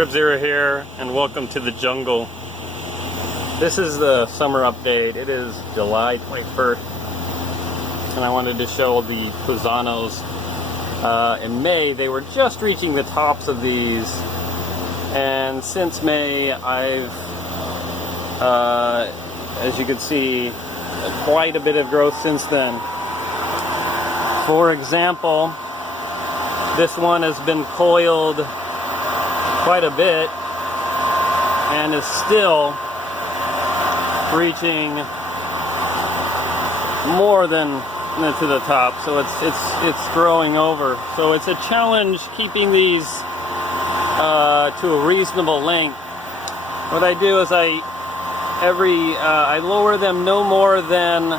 Trip Zero here, and welcome to the jungle. This is the summer update. It is July 21st, and I wanted to show the Pusanos. In May, they were just reaching the tops of these, and since May, I've, as you can see, quite a bit of growth since then. For example, this one has been coiled quite a bit and is still reaching more than to the top, so it's growing over. So it's a challenge keeping these to a reasonable length. What I do is I lower them no more than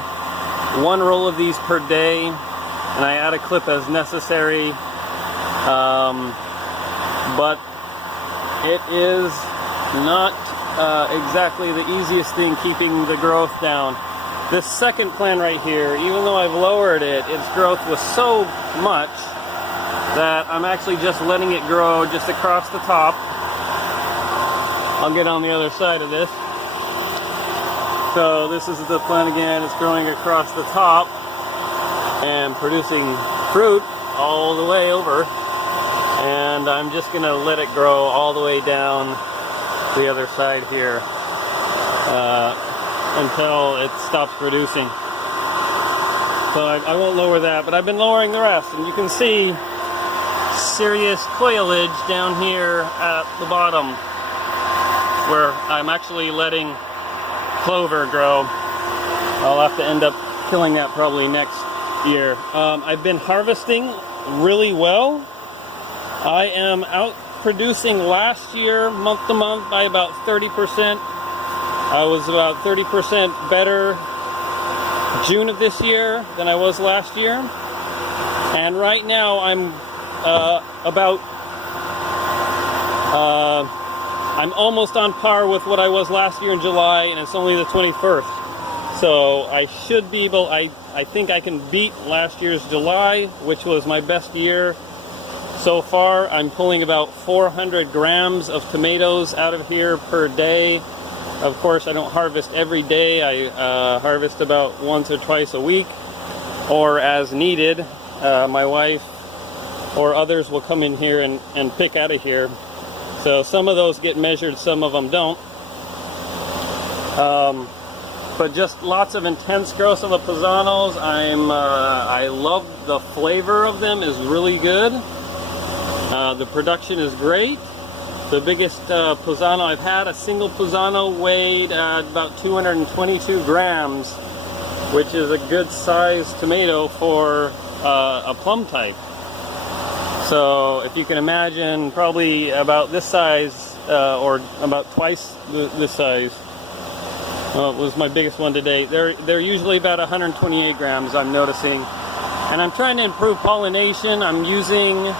one roll of these per day, and I add a clip as necessary. But it is not exactly the easiest thing keeping the growth down. This second plant right here, even though I've lowered it, its growth was so much that I'm actually just letting it grow just across the top. I'll get on the other side of this. So this is the plant again. It's growing across the top and producing fruit all the way over. And I'm just going to let it grow all the way down the other side here until it stops producing. So I won't lower that, but I've been lowering the rest. And you can see serious coilage down here at the bottom where I'm actually letting clover grow. I'll have to end up killing that probably next year. I've been harvesting really well. I am out producing last year month to month by about 30%. I was about 30% better June of this year than I was last year. And right now I'm I'm almost on par with what I was last year in July, and it's only the 21st. So I should be able, I think I can beat last year's July, which was my best year. So far, I'm pulling about 400 grams of tomatoes out of here per day. Of course, I don't harvest every day. I harvest about once or twice a week, or as needed. My wife or others will come in here and pick out of here. So some of those get measured, some of them don't. But just lots of intense growth of the Pusanos. I love the flavor of them, is really good. The production is great. The biggest Pusano I've had, a single Pusano, weighed about 222 grams, which is a good sized tomato for a plum type. So if you can imagine, probably about this size or about twice this size was my biggest one today. They're usually about 128 grams, I'm noticing. And I'm trying to improve pollination. I'm using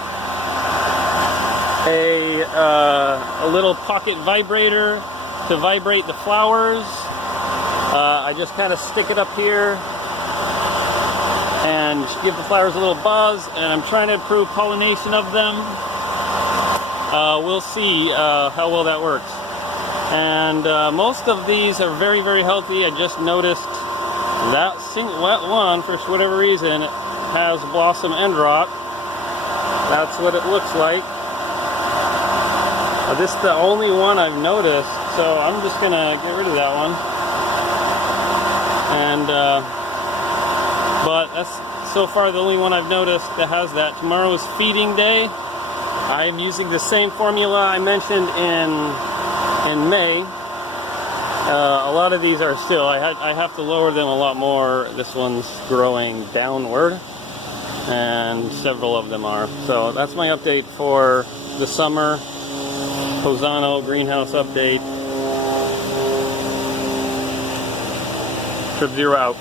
a little pocket vibrator to vibrate the flowers. I just kind of stick it up here and give the flowers a little buzz, and I'm trying to improve pollination of them. We'll see how well that works. And most of these are very, very healthy. I just noticed that one, for whatever reason, has blossom end rot. That's what it looks like. This is the only one I've noticed, so I'm just gonna get rid of that one. And but that's so far the only one I've noticed that has that. Tomorrow is feeding day. I'm using the same formula I mentioned in May. A lot of these are still, I have to lower them a lot more. This one's growing downward, and several of them are. So that's my update for the summer Pusano greenhouse update. Trip Zero out.